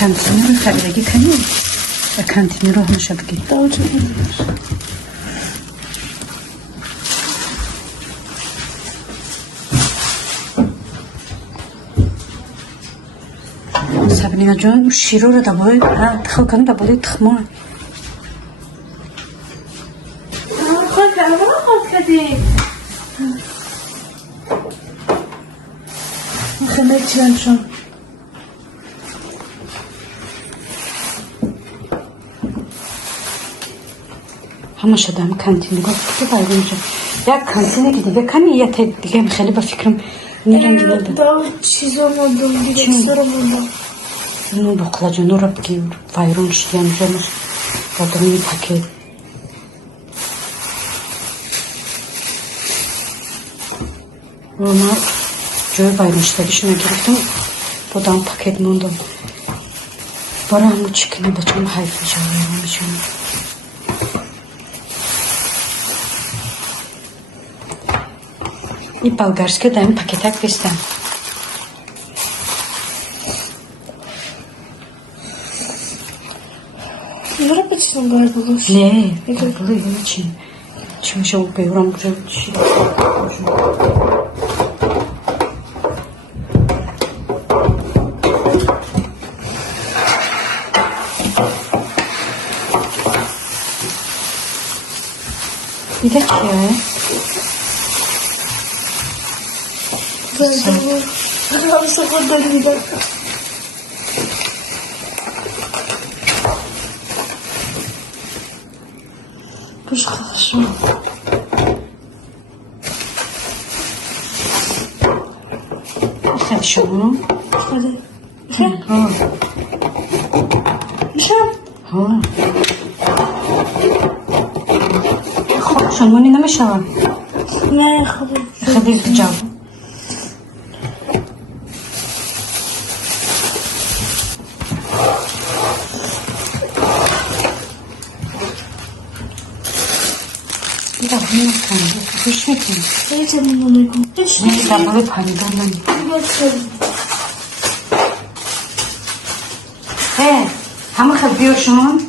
کانتینی رو خریدگی کنی و کانتینی رو همشه بگی سبنینا جان شیرو رو دبای تخل کنی دبای تخمان خیلی چیان شون همه شدم کانتینی گفت که باید اینجا یک کانتینی که دیگه کنی یا دیگه خیلی با فکرم نیرنگی بودم داو چیزا موندم دیگه سر موندم اینو بقلا جانو رو بگی وایرون شدیم جانو بادم این پاکت ما جای وایرون شدگیشو نگرفتم بادم پاکت موندم برای همو چکنه بچم حیف میشه وایرون میشه این بالگرسکه در این پاکتک بستم Nora почему горбулась? Не, горбулы очень. Чем еще уговором уже учили. Bir dakika ya. Abi sabahdan bir dakika. Тоже хорошо. Хорошо. Hadi. Ha. Nişan. Ha. خب شلمونی نمیشوم نه خب خیلی جاب بیدا همین کنی خوش میکنی هیچ نمیگم هیچ نه دباله پاییدن نمی همه خب بیوشون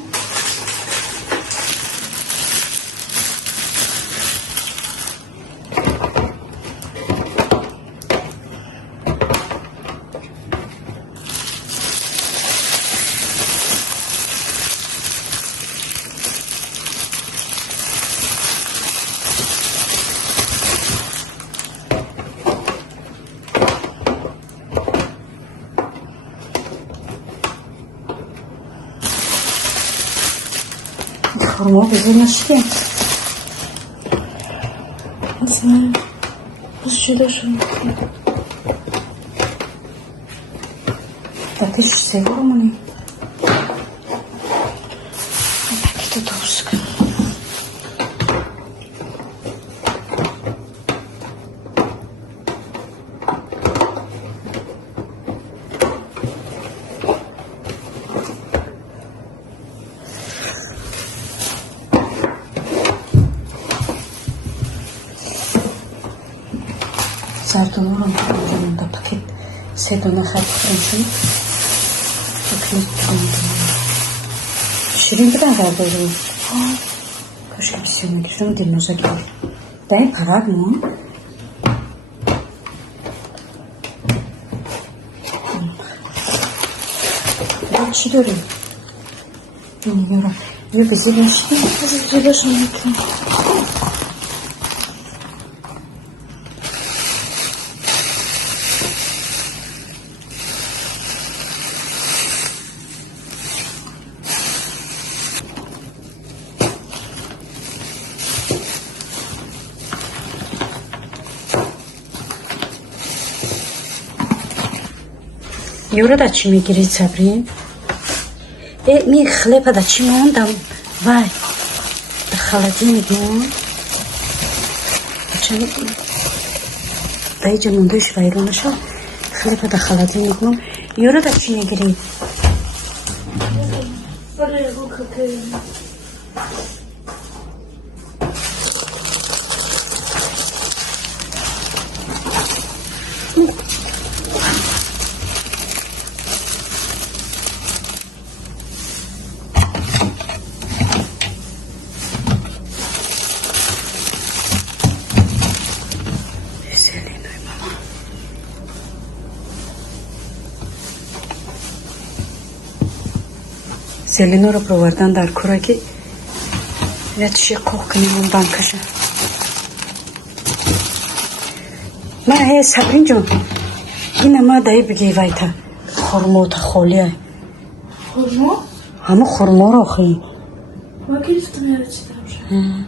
خورما بزرگ نشده اصلا بس جدا شد داتش سیگارمونی پاکتو درست کن زردالو رو دا پاکت 3 دونه خط کنشون شیرین بدن زردالو کاش که بسیار نگیشون دلنوزا گیر دا این پراد مون چی داری؟ یه بزیر نشید جدا میکنم یورو دا چی میگیرید صبری؟ می خلیپا دا چی موندم وای دا خلاجی میگم چون دا ایجا موندوش ویرونشو خلیپا دا خلاجی میگم یورو دا چی میگیرید؟ зелену رو провардن در کورکی یا چی قوق کنیم اون بانکشه ما هی صبرین جون این ما دایی بگی وایتا خورمو تا خولیه خورما؟ همه خورما رو خیلی ما گرفتم یاره چی دارم شد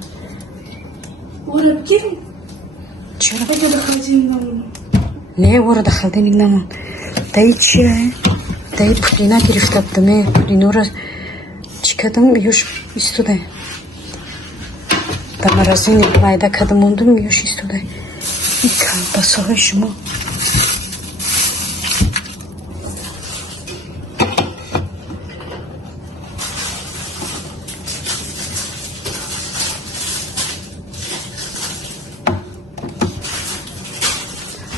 برو بگیریم چرا؟ بگه دخلتیم نمونم نه برو دخلتیم نمون دایی چیه؟ دایی پولینا گرفته بودمه پولینو رو چی کدم یوش ایستوده در مراسین مایده کدم موندم یوش ایستوده این کلباسه های شما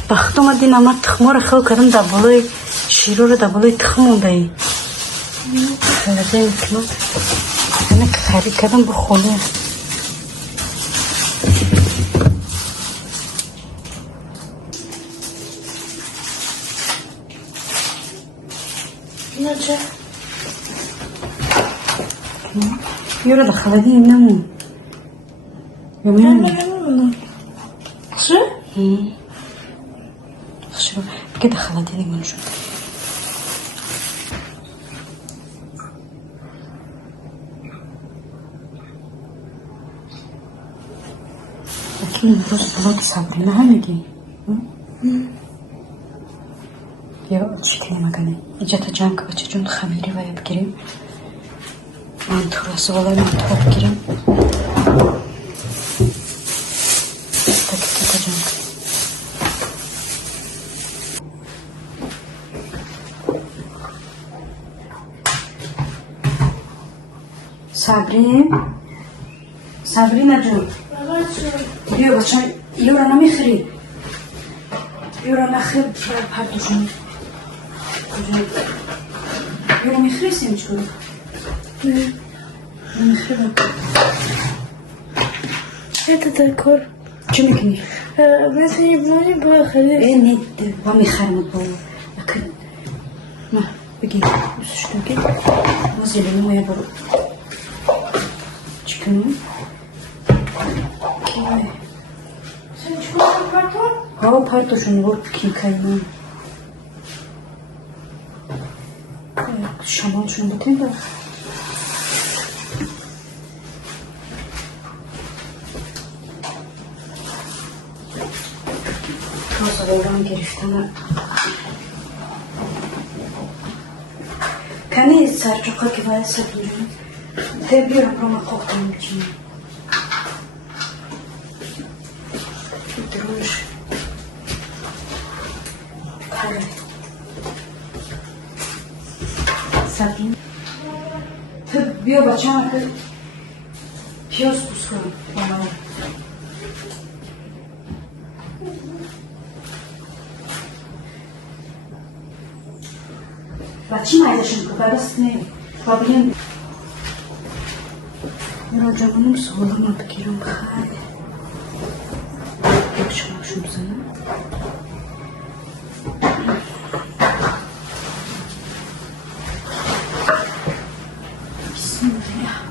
وقت اومدین اما تخمه رو خیل کردم در بالای شیرو رو در بالای تخم مونده ای خیلی میکنم اینه که خرید کردم بخوله اینا چه؟ یه رو دخلدی این نمون یا من میمونی نمونم چه؟ خشبه بگه دخلدی نمون شد اکی امروز بلاد صبرینه هم میگی یا چی کنی مگنه اینجا تا جمع که بچه جون خمیری باید بگیریم من تو رسو بالای من تو بگیریم تا جمع کنیم صبرین جون بیا بچه یه رو نمیخری یه رو نخیر پردوشون یه رو میخری سیم چون نمیخری هده در کار چه میکنی؟ مثل یه بلانی باید خیلی نه با میخرم با اکن نه بگی دوستش بگی ما زیلینی مایه برو چی کنیم؟ sen çikolata pardon? ها پردوشون برو کی کنیم شمالشون بتین دار تازه بولان گرفتن کنی سرچوقا که باید سبیرون تبیر رو ما خوختم میچینیم دروش پره سبین تو بیا بچه همه که پیاز بوز کنم با من بچه مایدشون که بدست نیم با بگیم این را جمعونم سوالم رو بگیرم خیلی یک شما شو بزنم بسم الله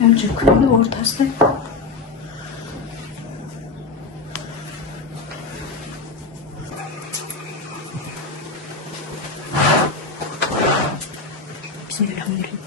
Önce kuyunun ortası. Bismillahirrahmanirrahim.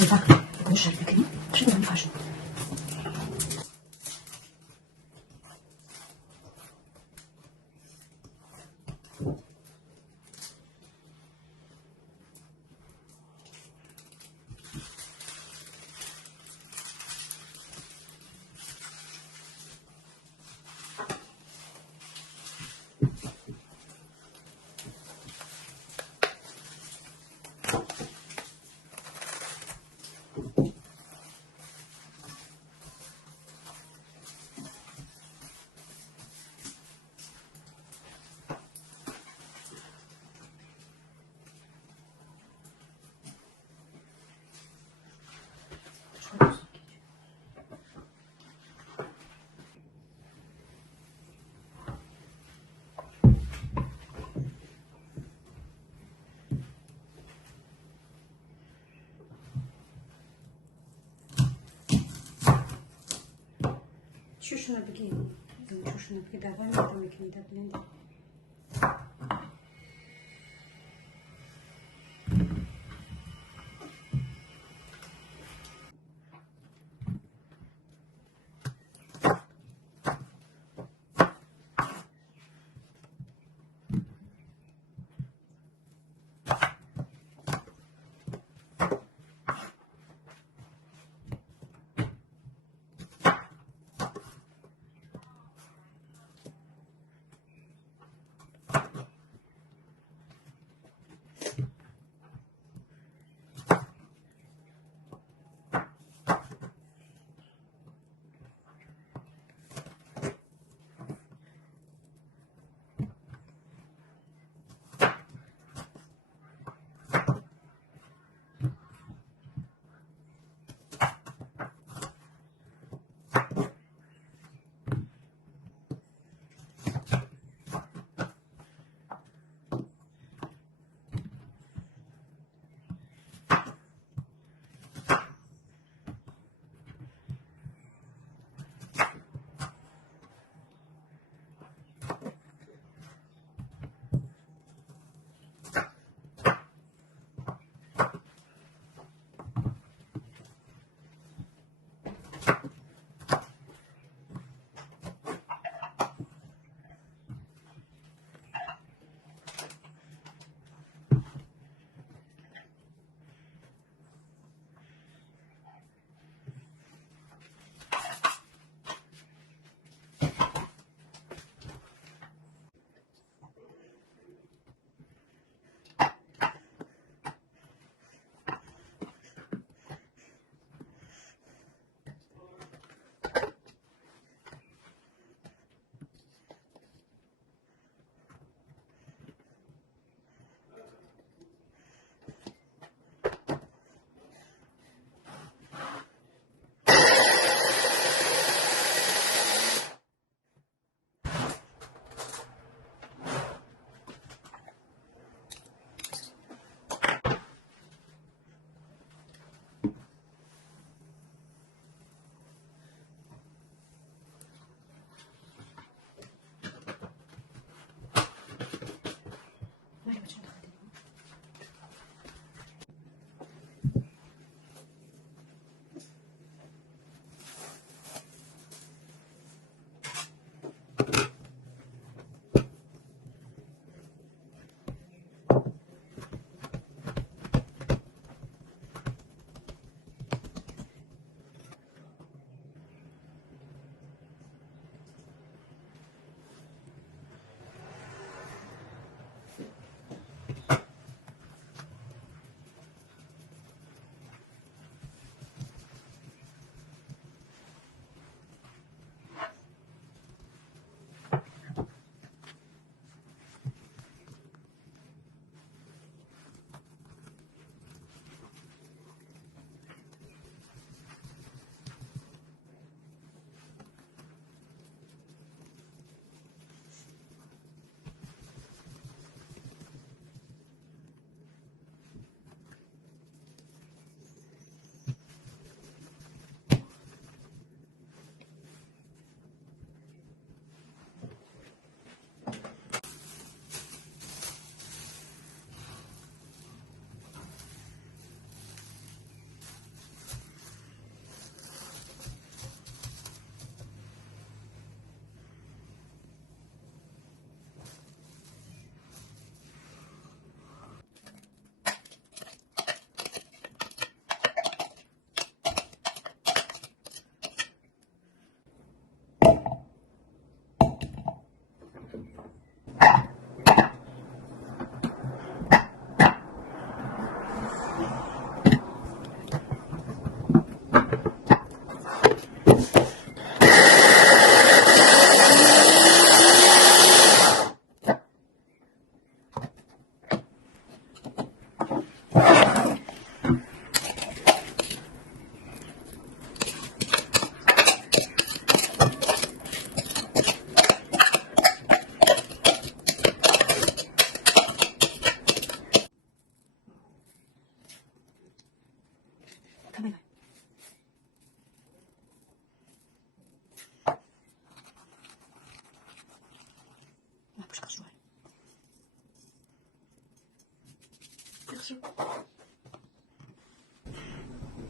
嘴巴不是那个，这个能发生。شو نبغي شو نبغي دابا نبدا مكني بلندي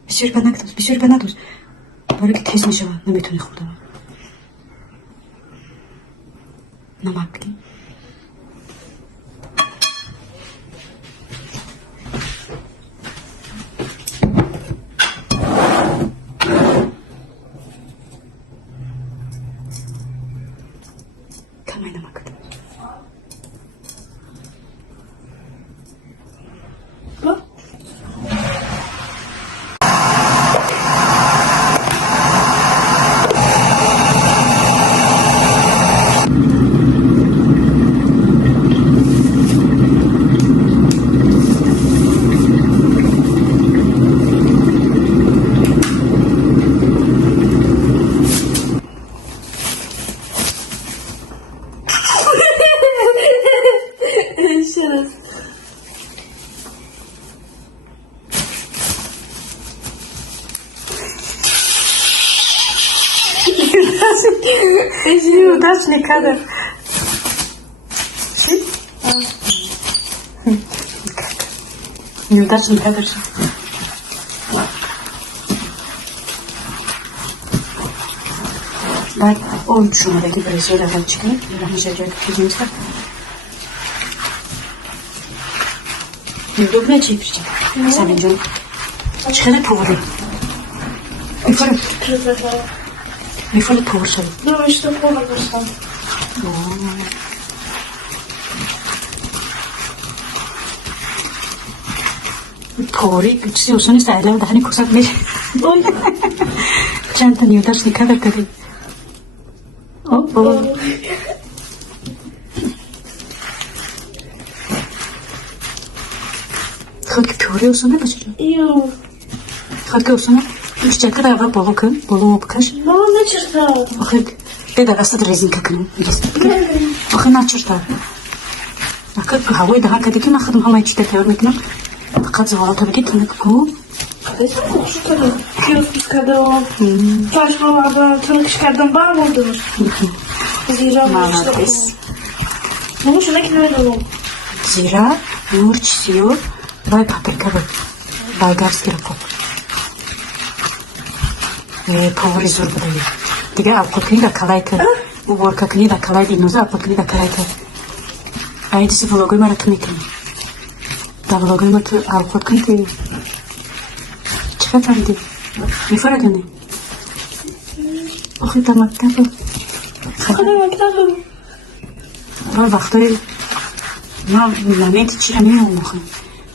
بسیار بنداز برای که تیز میشه نمیتونی خوردن. نمک بدیم. کمی نمک بدیم. That's ne kadar. Şey? That's ne kadar. Ben o üç numaradaki Brezilya'dan çıkıyor. Rahmıca gideceğimizde. Добре, че причина. Сам идем. Çıkana povuru. Yukarı povursun. Dur işte povursan. Povuri güçsüz olsun isterler daha ne kusak ne. Çanta niye ders ne kadar kadar. Oh. Halk povuri olsun ne başlayacak? Yok. Halk olsun. İşte kadar var bolukun, boluğu bakış. Mama ne çırptı? Bakın, bir de rastad rezin kakının. Bakın açırlar. Bakın havayı daha kadar ki mahadım hamayı çiğde teor mekinim. Fakat zavallı tabii ki tanık bu. Desene şu kadar. Kiyos çıkardım. Taşmalardan tırnak çıkardım. Bağ mı oldunuz? Zira işte bu. Bunu şuna kim öyle oldu? Zira nur çiziyor. Bay paprika bu. Baygarski rakop. Povuri zor budayı. Diğer alkokini de kalaytı. Bu borkakini de kalaytı. İnoza alkokini de kalaytı. Aydisi vlogu maratını kini. Da vlogu maratı alkokini de. Çıkartan de. Ne fark ne? Ohi da maktabı. Kadar maktabı. Var vakti. Moment çiremiyor mu?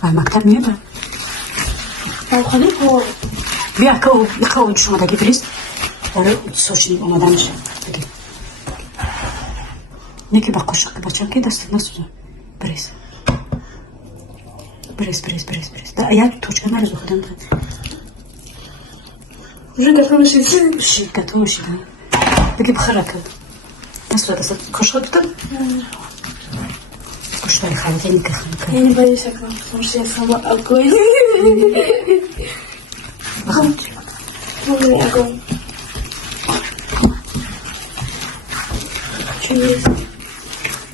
Var maktab niye de? Kadar bu. Bir aka o şuna gibiyiz. Oraya soşun olmadan şey. Ne ki bak koşuk bacak ki dastır nasıl? Brez. Da ayak toçkanlar zohdan da. Уже готовы Şey готовы şey. Peki bırak. Nasıl da koşuk tutun? Koşuk var halde nikahın. Я не боюсь окна, потому что я сама огонь. Огонь, огонь. Что есть?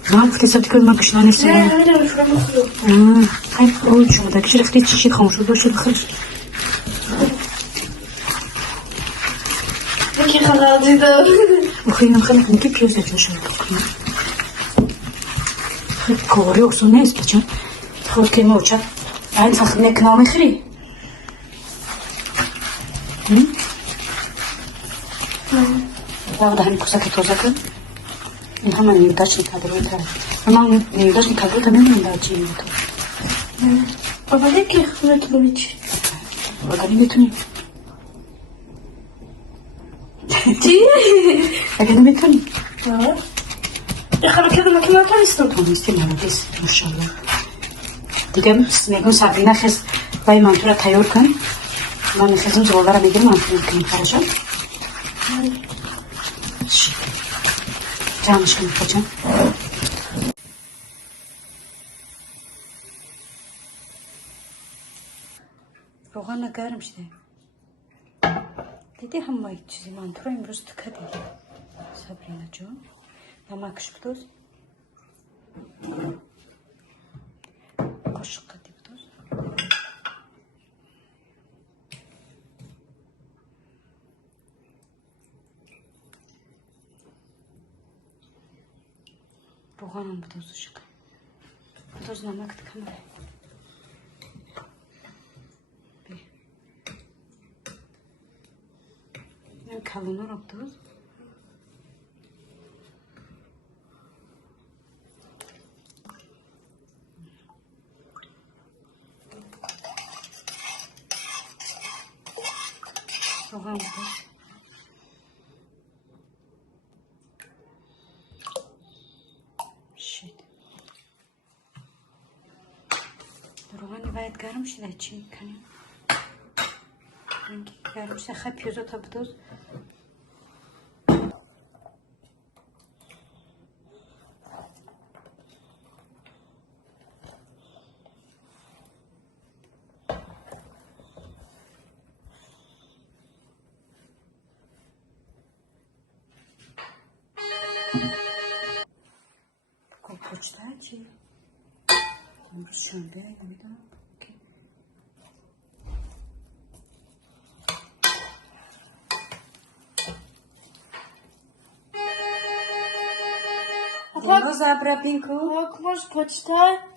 Вам в кисапке мы пошли на село. Я шраму. Hayır, o şurada kişilik çiçi komşu da şu bakış. Какие халаты, да. Bakayım kanka ne yapıyorsun sen şöyle bakayım. Kovuruyor olsun ne ispatacağım? Bakayım o çat. Ben sakın ne kınamı kırayım. Ya da hani kusak tozakın. Hemen neudачный kadro yeter. Ama neudачный kadro da ne neudачный yeter. Папа, каких хватит? Bakalım götüreyim. Ты? Bakalım götüreyim. Да. Я хочу كده مكان تاني Onu istemiyorum biz maşallah. Digam Megun Sabrina kız bay mantura tayor kan. Ben kızım zorlara medim mantura kan harcam. Canım şimdi hocam. روغن گرم شده دیدی همه چیزی منطقه امروز تکه دیگه سابرینا جون نمکش بدوز قاشق قدی بدوز Soğanım bu da uzuşuk. Bu da uzunlamak tıkanır. Kalın olarak tuz. Soğan bu. Roğan باید گرم شده چی کنیم؟ گرم شده خیلی پیوزو تا بدوز Kokoçta çi? Şöyle bir No zabra pinku. Jak masz pocztę?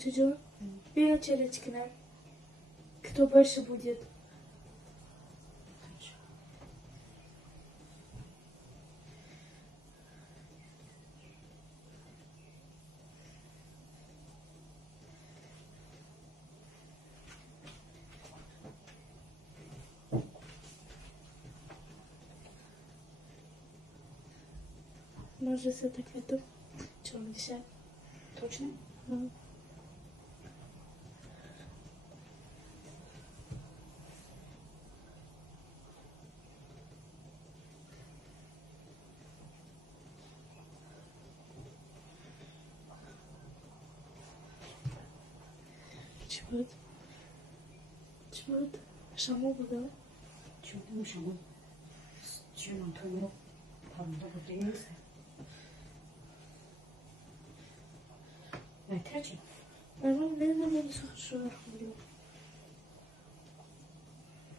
Чуть-чуть. Белая черечкина. Кто больше будет? Может, все-таки это черный десерт. Точно? Ну. Чего это? Чего это? Шаму было? Чего шаму? Чего нам тонирок? Пармда потребился. Найтрачи? Не слушаю.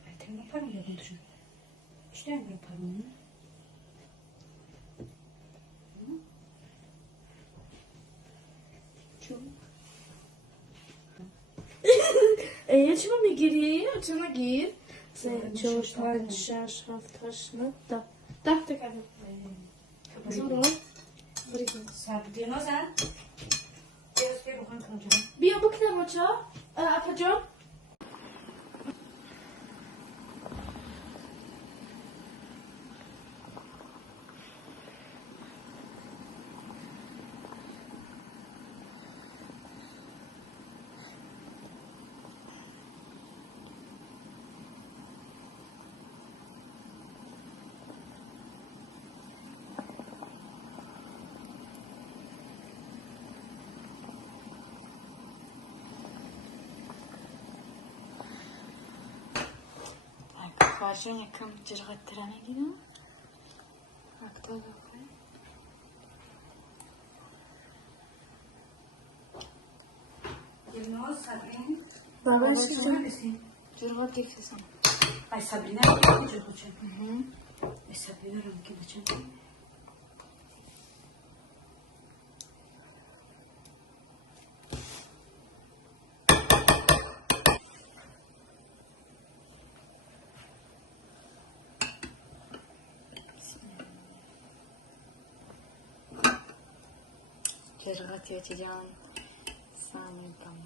Это не пару я буду. Что я говорю пару? Чего? Я чего мне гири? Я чего гир? Чего шаш хафташна? Да. Так, так, так. Зуро. Sabrina sen? Biraz bir bakın kanca. Bir bakın maça. Yapacağım. Karşın yakın cırgıt trene gidiyor. Akta bakayım. Yılmaz Sabrina. Baba şimdi. Cırgıt geçsin. Ay Sabrina ne cırgıt çek? Ay Sabrina rangi geçen. Cırgıt geçeceğim. Sami tamam.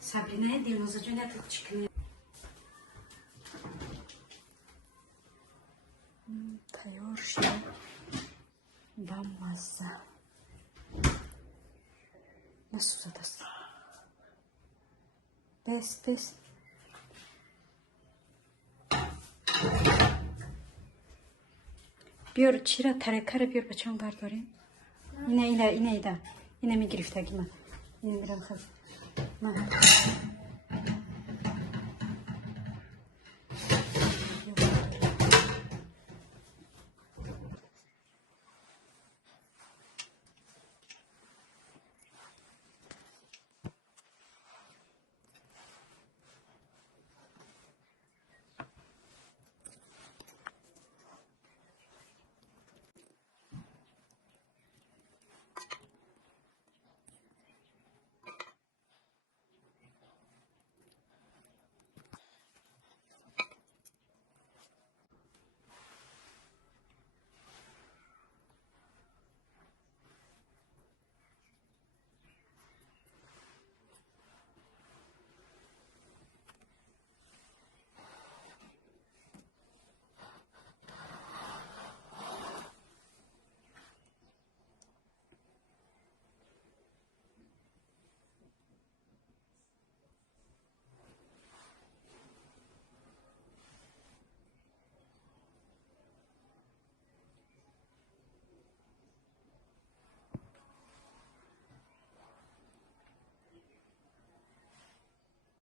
Sabrina'ya dinozorun atıp çıkıyor. Tayor şey. Bambaşka. Nasıl uzatasın? Pes. بیار چی را ترکه بیار بچه‌ام برداریم. اینه می گرفته که من میرم خب.